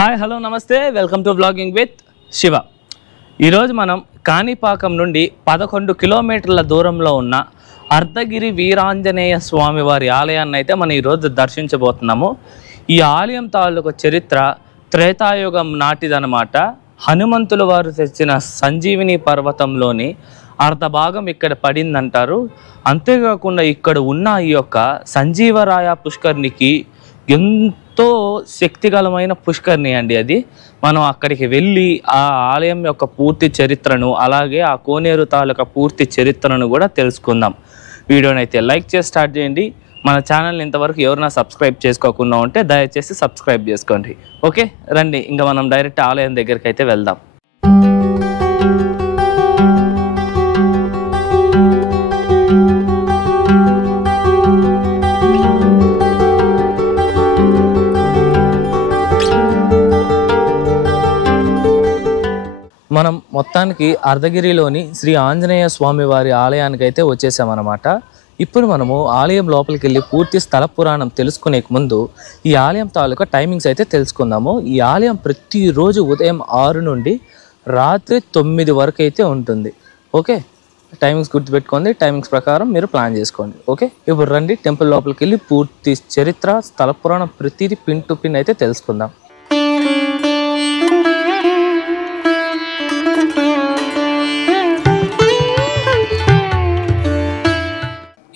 Hi hello నమస్తే welcome to blogging with Shiva. ఈరోజు మనం కాణిపాకం నుండి 11 కిలోమీటర్ల దూరంలో ఉన్న అర్ధగిరి వీరాంజనేయ స్వామి వారి ఆలయాన్ని అయితే మనం ఈరోజు దర్శించబోతున్నాము. ఈ ఆలయం తాలూకు చరిత్ర త్రేతాయుగం నాటిదనమాట. హనుమంతుల వారు తెచ్చిన సంజీవిని పర్వతంలోని అర్ధ భాగం ఇక్కడ పడిందంటారు. అంతేకాకుండా ఇక్కడ ఉన్న ఈ యొక్క సంజీవరాయ పుష్కరిణికి ఎంతో శక్తిగలమైన పుష్కరిణి అండి. అది మనం అక్కడికి వెళ్ళి ఆ ఆలయం యొక్క పూర్తి చరిత్రను అలాగే ఆ కోనేరు తాలూకా పూర్తి చరిత్రను కూడా తెలుసుకుందాం. వీడియోని అయితే లైక్ చేసి స్టార్ట్ చేయండి. మన ఛానల్ని ఇంతవరకు ఎవరైనా సబ్స్క్రైబ్ చేసుకోకుండా ఉంటే దయచేసి సబ్స్క్రైబ్ చేసుకోండి. ఓకే రండి, ఇంకా మనం డైరెక్ట్ ఆలయం దగ్గరికి అయితే వెళ్దాం. మనం మొత్తానికి అర్ధగిరిలోని శ్రీ ఆంజనేయ స్వామి వారి ఆలయానికి అయితే వచ్చేసామన్నమాట. ఇప్పుడు మనము ఆలయం లోపలికి వెళ్ళి పూర్తి స్థల పురాణం తెలుసుకునే ముందు ఈ ఆలయం తాలూకా టైమింగ్స్ అయితే తెలుసుకుందాము. ఈ ఆలయం ప్రతిరోజు ఉదయం 6 నుండి రాత్రి 9 వరకు అయితే ఉంటుంది. ఓకే, టైమింగ్స్ గుర్తుపెట్టుకోండి. టైమింగ్స్ ప్రకారం మీరు ప్లాన్ చేసుకోండి. ఓకే, ఇప్పుడు రండి టెంపుల్ లోపలికి వెళ్ళి పూర్తి చరిత్ర స్థల పురాణం ప్రతిదీ పిన్ టు పిన్ అయితే తెలుసుకుందాం.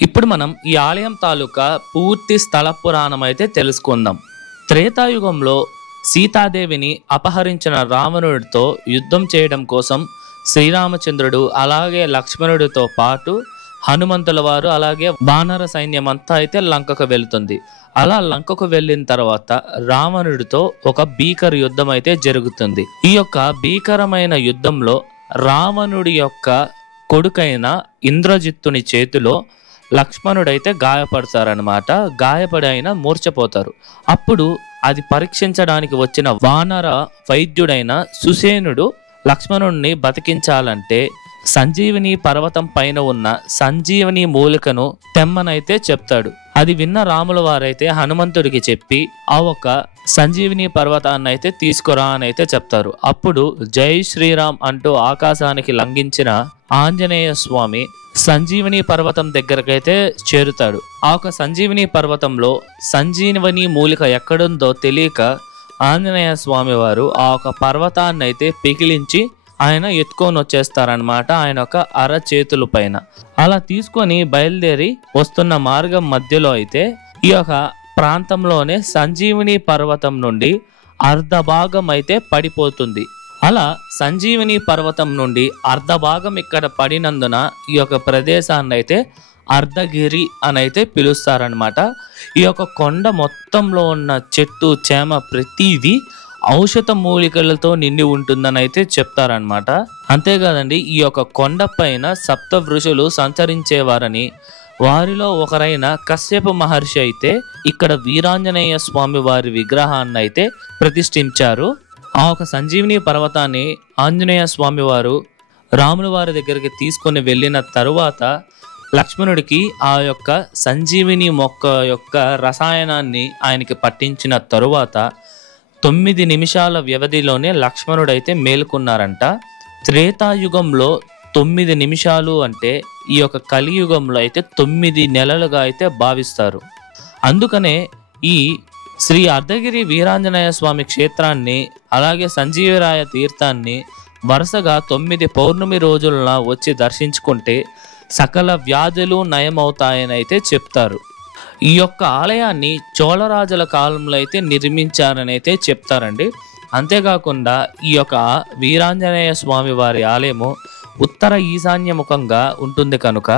ఇప్పుడు మనం ఈ ఆలయం తాలూకా పూర్తి స్థల పురాణం అయితే తెలుసుకుందాం. త్రేతాయుగంలో సీతాదేవిని అపహరించిన రావణుడితో యుద్ధం చేయడం కోసం శ్రీరామచంద్రుడు అలాగే లక్ష్మణుడితో పాటు హనుమంతుల వారు అలాగే వానర సైన్యం అంతా అయితే లంకకు వెళుతుంది. అలా లంకకు వెళ్ళిన తర్వాత రావణుడితో ఒక భీకర యుద్ధం అయితే జరుగుతుంది. ఈ యొక్క భీకరమైన యుద్ధంలో రావణుడి యొక్క కొడుకైన ఇంద్రజిత్తుని చేతిలో లక్ష్మణుడైతే గాయపడతారనమాట. గాయపడి ఆయన మూర్ఛపోతారు. అప్పుడు అది పరీక్షించడానికి వచ్చిన వానర వైద్యుడైన సుసేనుడు లక్ష్మణుడిని బతికించాలంటే సంజీవిని పర్వతం పైన ఉన్న సంజీవని మూలికను తెమ్మనైతే చెప్తాడు. అది విన్న రాముల వారైతే హనుమంతుడికి చెప్పి ఆ ఒక సంజీవిని పర్వతాన్ని అయితే తీసుకురా అని అయితే చెప్తారు. అప్పుడు జై శ్రీరామ్ అంటూ ఆకాశానికి లంఘించిన ఆంజనేయ స్వామి సంజీవని పర్వతం దగ్గరకైతే చేరుతాడు. ఆ ఒక సంజీవని పర్వతంలో సంజీవని మూలిక ఎక్కడుందో తెలియక ఆంజనేయ స్వామి వారు ఆ ఒక పర్వతాన్ని అయితే పికిలించి ఆయన ఎత్తుకొని వచ్చేస్తారనమాట ఆయన ఒక అరచేతుల పైన. అలా తీసుకొని బయలుదేరి వస్తున్న మార్గం మధ్యలో అయితే ఈ యొక్క ప్రాంతంలోనే సంజీవని పర్వతం నుండి అర్ధ భాగం అయితే పడిపోతుంది. అలా సంజీవని పర్వతం నుండి అర్ధ భాగం ఇక్కడ పడినందున ఈ యొక్క ప్రదేశాన్ని అయితే అర్ధగిరి అని అయితే పిలుస్తారనమాట. ఈ యొక్క కొండ మొత్తంలో ఉన్న చెట్టు చేమ ప్రతిదీ ఔషధ మూలికలతో నిండి ఉంటుందని అయితే చెప్తారనమాట. అంతేకాదండి, ఈ యొక్క కొండ పైన సప్త ఋషులు సంచరించేవారని వారిలో ఒకరైన కశ్యప మహర్షి అయితే ఇక్కడ వీరాంజనేయ స్వామి వారి విగ్రహాన్ని అయితే ప్రతిష్ఠించారు. ఆ ఒక సంజీవిని పర్వతాన్ని ఆంజనేయ స్వామి వారు రాముల వారి దగ్గరికి తీసుకొని వెళ్ళిన తరువాత లక్ష్మణుడికి ఆ యొక్క సంజీవిని మొక్క యొక్క రసాయనాన్ని ఆయనకి పట్టించిన తరువాత 9 నిమిషాల వ్యవధిలోనే లక్ష్మణుడైతే మేలుకున్నారంట. త్రేతాయుగంలో 9 నిమిషాలు అంటే ఈ యొక్క కలియుగంలో అయితే 9 నెలలుగా అయితే భావిస్తారు. అందుకనే ఈ శ్రీ అర్ధగిరి వీరాంజనేయ స్వామి క్షేత్రాన్ని అలాగే సంజీవరాయ తీర్థాన్ని వరుసగా 9 పౌర్ణమి రోజులన వచ్చి దర్శించుకుంటే సకల వ్యాధులు నయమవుతాయని అయితే చెప్తారు. ఈ యొక్క ఆలయాన్ని చోళరాజుల కాలంలో అయితే నిర్మించారని అయితే చెప్తారండి. అంతేకాకుండా ఈ యొక్క వీరాంజనేయ స్వామి వారి ఆలయము ఉత్తర ఈశాన్యముఖంగా ఉంటుంది కనుక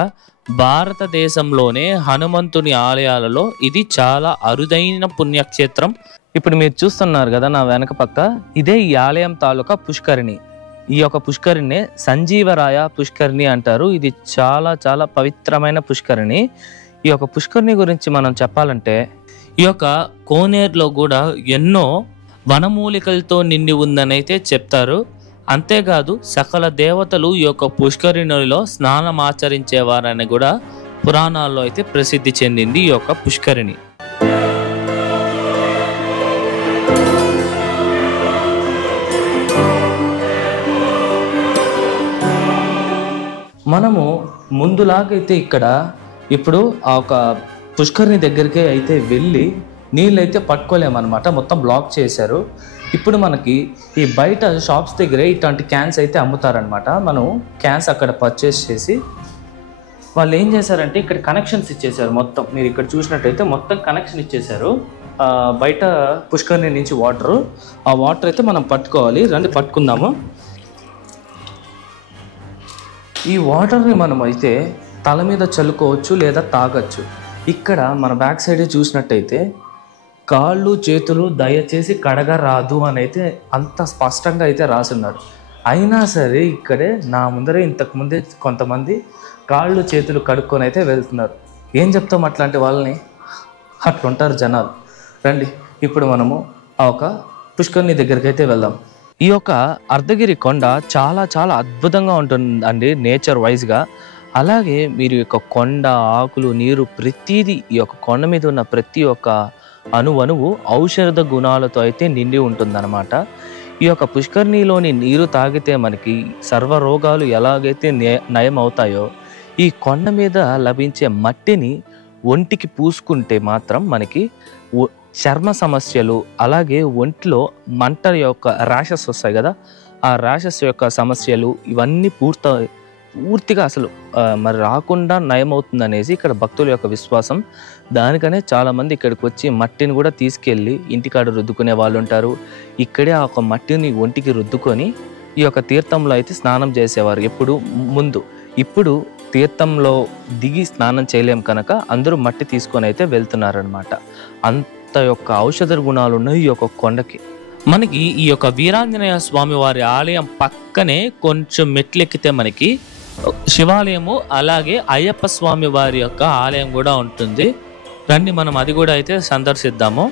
భారతదేశంలోనే హనుమంతుని ఆలయాలలో ఇది చాలా అరుదైన పుణ్యక్షేత్రం. ఇప్పుడు మీరు చూస్తున్నారు కదా నా వెనక పక్క, ఇదే ఈ ఆలయం తాలూకా పుష్కరిణి. ఈ యొక్క పుష్కరిణి సంజీవరాయ పుష్కరిణి అంటారు. ఇది చాలా చాలా పవిత్రమైన పుష్కరిణి. ఈ యొక్క పుష్కరిణి గురించి మనం చెప్పాలంటే ఈ యొక్క కోనేరులో కూడా ఎన్నో వనమూలికలతో నిండి ఉందని అయితే చెప్తారు. అంతేకాదు సకల దేవతలు ఈ యొక్క పుష్కరిణిలో స్నానం ఆచరించేవారని కూడా పురాణాల్లో అయితే ప్రసిద్ధి చెందింది ఈ యొక్క పుష్కరిణి. మనము ముందులాగైతే ఇక్కడ ఇప్పుడు ఆ ఒక పుష్కరిణి దగ్గరికి అయితే వెళ్ళి నీళ్ళు అయితే పట్టుకోలేమన్నమాట, మొత్తం బ్లాక్ చేశారు. ఇప్పుడు మనకి ఈ బయట షాప్స్ దగ్గరే ఇట్లాంటి క్యాన్స్ అయితే అమ్ముతారనమాట. మనం క్యాన్స్ అక్కడ పర్చేస్ చేసి వాళ్ళు ఏం చేశారంటే ఇక్కడ కనెక్షన్స్ ఇచ్చేసారు. మొత్తం మీరు ఇక్కడ చూసినట్టయితే మొత్తం కనెక్షన్ ఇచ్చేసారు. బయట పుష్కరిణి నుంచి వాటరు, ఆ వాటర్ అయితే మనం పట్టుకోవాలి. రండి పట్టుకుందాము. ఈ వాటర్ని మనం అయితే తల మీద చల్లుకోవచ్చు లేదా తాగొచ్చు. ఇక్కడ మన బ్యాక్ సైడ్ చూసినట్టయితే కాళ్ళు చేతులు దయచేసి కడగరాదు అని అయితే అంత స్పష్టంగా అయితే రాసున్నారు. అయినా సరే ఇక్కడే నా ముందరే ఇంతకుముందే కొంతమంది కాళ్ళు చేతులు కడుక్కొని అయితే వెళ్తున్నారు. ఏం చెప్తాం అట్లాంటి వాళ్ళని, అట్లుంటారు జనాలు. రండి ఇప్పుడు మనము ఆ ఒక పుష్కరిణి దగ్గరికి అయితే వెళ్దాం. ఈ యొక్క అర్ధగిరి కొండ చాలా చాలా అద్భుతంగా ఉంటుందండి నేచర్ వైజ్గా. అలాగే మీరు యొక్క కొండ ఆకులు నీరు ప్రతిదీ ఈ యొక్క కొండ మీద ఉన్న ప్రతి ఒక్క అణువణువు ఔషధ గుణాలతో అయితే నిండి ఉంటుందన్నమాట. ఈ యొక్క పుష్కరిణిలోని నీరు తాగితే మనకి సర్వరోగాలు ఎలాగైతే నయం అవుతాయో, ఈ కొండ మీద లభించే మట్టిని ఒంటికి పూసుకుంటే మాత్రం మనకి చర్మ సమస్యలు, అలాగే ఒంట్లో మంట యొక్క ర్యాషెస్ వస్తాయి కదా, ఆ ర్యాషెస్ యొక్క సమస్యలు ఇవన్నీ పూర్తిగా అసలు మరి రాకుండా నయమవుతుంది అనేసి ఇక్కడ భక్తుల యొక్క విశ్వాసం. దానికనే చాలామంది ఇక్కడికి వచ్చి మట్టిని కూడా తీసుకెళ్ళి ఇంటికాడ రుద్దుకునే వాళ్ళు ఉంటారు. ఇక్కడే ఆ ఒక మట్టిని ఒంటికి రుద్దుకొని ఈ యొక్క తీర్థంలో అయితే స్నానం చేసేవారు ఎప్పుడు ముందు. ఇప్పుడు తీర్థంలో దిగి స్నానం చేయలేం కనుక అందరూ మట్టి తీసుకొని అయితే వెళ్తున్నారనమాట. అంత యొక్క ఔషధ గుణాలు ఉన్నాయి ఈ యొక్క కొండకి. మనకి ఈ యొక్క వీరాంజనేయ స్వామి వారి ఆలయం పక్కనే కొంచెం మెట్లెక్కితే మనకి శివాలయము, అలాగే అయ్యప్ప స్వామి వారి యొక్క ఆలయం కూడా ఉంటుంది. రండి మనం అది కూడా అయితే సందర్శిద్దాము.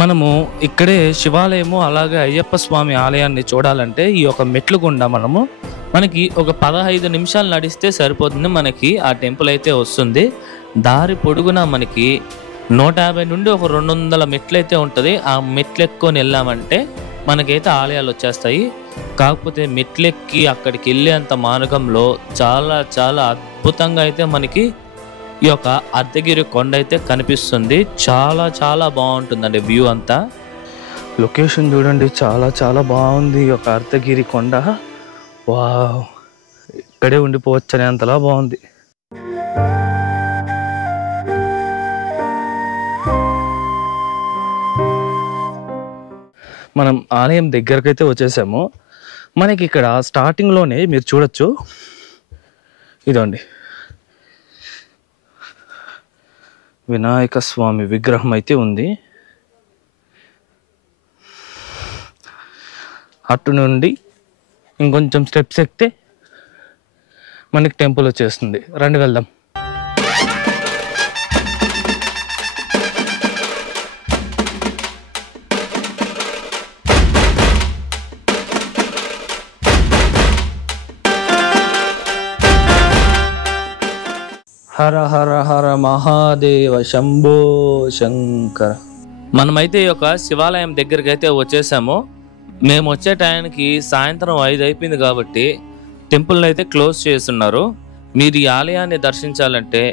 మనము ఇక్కడే శివాలయము అలాగే అయ్యప్ప స్వామి ఆలయాన్ని చూడాలంటే ఈ యొక్క మెట్లు గుండా మనకి ఒక 15 నిమిషాలు నడిస్తే సరిపోతుంది. మనకి ఆ టెంపుల్ అయితే వస్తుంది. దారి పొడుగునా మనకి 150 నుండి ఒక 200 మెట్లు అయితే ఉంటుంది. ఆ మెట్లు ఎక్కుకొని వెళ్ళామంటే మనకైతే ఆలయాలు వచ్చేస్తాయి. కాకపోతే మెట్లెక్కి అక్కడికి వెళ్ళేంత మార్గంలో చాలా చాలా అద్భుతంగా అయితే మనకి ఈ యొక్క అర్ధగిరి కొండ అయితే కనిపిస్తుంది. చాలా చాలా బాగుంటుందండి వ్యూ అంతా. లొకేషన్ చూడండి, చాలా చాలా బాగుంది ఈ యొక్క అర్ధగిరి కొండ. వావ్, ఇక్కడే ఉండిపోవచ్చు అనేంతలా బాగుంది. మనం ఆలయం దగ్గరకైతే వచ్చేసాము. మనకి ఇక్కడ స్టార్టింగ్లోనే మీరు చూడొచ్చు, ఇదండి వినాయక స్వామి విగ్రహం అయితే ఉంది. అటు నుండి ఇంకొంచెం స్టెప్స్ ఎక్కితే మనకి టెంపుల్ వచ్చేస్తుంది. రండి వెళ్దాం. హర హర హర మహాదేవ శంభో శంకర. మనమైతే ఈ యొక్క శివాలయం దగ్గరికి అయితే వచ్చేసాము. మేము వచ్చే టైంకి సాయంత్రం 5 అయిపోయింది కాబట్టి టెంపుల్ అయితే క్లోజ్ చేస్తున్నారు. మీరు ఈ ఆలయాన్ని దర్శించాలంటే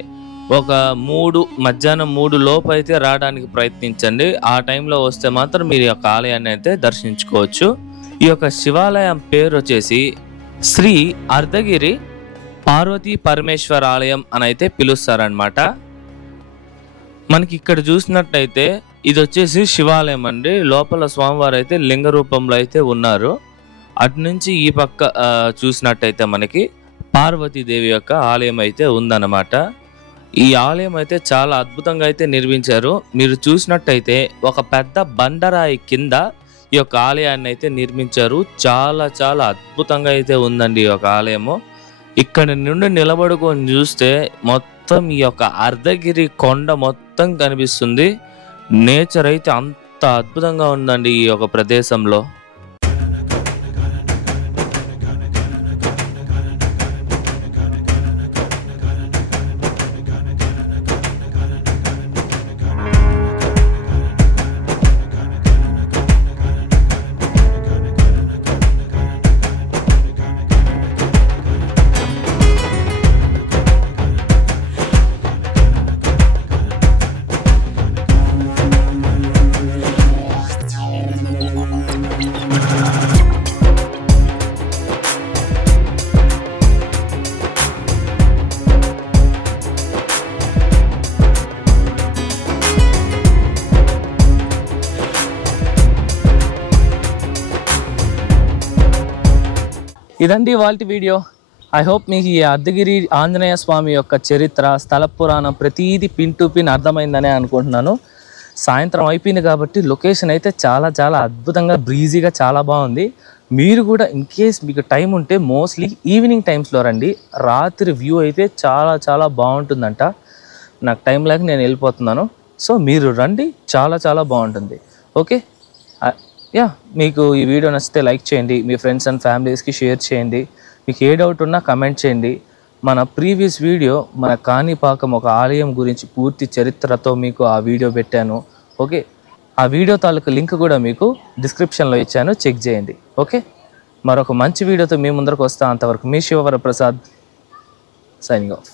ఒక మధ్యాహ్నం 3 లోపు అయితే రావడానికి ప్రయత్నించండి. ఆ టైంలో వస్తే మాత్రం మీరు ఈ యొక్క ఆలయాన్ని అయితే దర్శించుకోవచ్చు. ఈ యొక్క శివాలయం పేరు వచ్చేసి శ్రీ అర్ధగిరి పార్వతీ పరమేశ్వర ఆలయం అని అయితే పిలుస్తారనమాట. మనకి ఇక్కడ చూసినట్టయితే ఇది వచ్చేసి శివాలయం అండి. లోపల స్వామివారు అయితే లింగ రూపంలో అయితే ఉన్నారు. అటు నుంచి ఈ పక్క చూసినట్టయితే మనకి పార్వతీదేవి యొక్క ఆలయం అయితే ఉందన్నమాట. ఈ ఆలయం అయితే చాలా అద్భుతంగా అయితే నిర్మించారు. మీరు చూసినట్టయితే ఒక పెద్ద బండరాయి కింద ఈ యొక్క ఆలయాన్ని అయితే నిర్మించారు. చాలా చాలా అద్భుతంగా అయితే ఉందండి ఈ యొక్క ఆలయము. ఇక్కడ నుండి నిలబడుకొని చూస్తే మొత్తం ఈ యొక్క అర్ధగిరి కొండ మొత్తం కనిపిస్తుంది. నేచర్ అయితే అంత అద్భుతంగా ఉందండి ఈ యొక్క ప్రదేశంలో. ఇదండి ఇవాల్టి వీడియో. ఐ హోప్ మీకు ఈ అర్ధగిరి ఆంజనేయ స్వామి యొక్క చరిత్ర, స్థల పురాణం ప్రతిదీ పిన్ టు పిన్ అర్థమైందనే అనుకుంటున్నాను. సాయంత్రం అయిపోయింది కాబట్టి లొకేషన్ అయితే చాలా చాలా అద్భుతంగా బ్రీజీగా చాలా బాగుంది. మీరు కూడా ఇన్ కేస్ మీకు టైం ఉంటే మోస్ట్లీ ఈవినింగ్ టైమ్స్లో రండి. రాత్రి వ్యూ అయితే చాలా చాలా బాగుంటుందంట. నాకు టైం లేక నేను వెళ్ళిపోతున్నాను. సో మీరు రండి, చాలా చాలా బాగుంటుంది. ఓకే, యా, మీకు ఈ వీడియో నచ్చితే లైక్ చేయండి, మీ ఫ్రెండ్స్ అండ్ ఫ్యామిలీస్కి షేర్ చేయండి. మీకు ఏ డౌట్ ఉన్నా కమెంట్ చేయండి. మన ప్రీవియస్ వీడియో మన కాణిపాకం ఒక ఆలయం గురించి పూర్తి చరిత్రతో మీకు ఆ వీడియో పెట్టాను. ఓకే, ఆ వీడియో తాలూకు లింక్ కూడా మీకు డిస్క్రిప్షన్లో ఇచ్చాను, చెక్ చేయండి. ఓకే, మరొక మంచి వీడియోతో మీ ముందరకు వస్తా. అంతవరకు మీ శివవర ప్రసాద్ సైనింగ్ ఆఫ్.